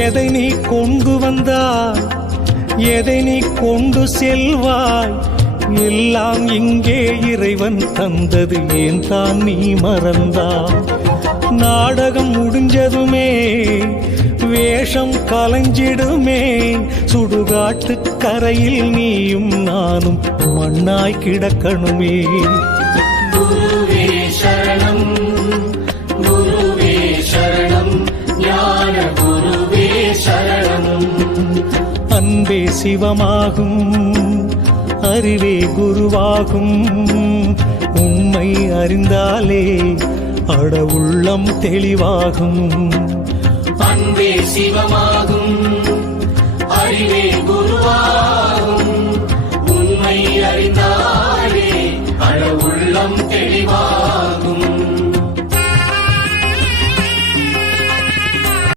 எதை நீ கொண்டு வந்தாய், எதை நீ கொண்டு செல்வாய், எல்லாம் இங்கே இறைவன் தந்தது, ஏன் தான் நீ மறந்தாய்? நாடகம் முடிஞ்சதுமே வேஷம் கலைஞ்சிடுமே, சுடுகாட்டு கரையில் நீயும் நானும் மண்ணாய் கிடக்கணுமே. குருவே சரணம், குருவே சரணம், ஞான குருவே சரணம். அன்பே சிவமாகும், அறிவே குருவாகும், உண்மை அறிந்தாலே அட உள்ளம் தெளிவாகும். அன்பே சிவமா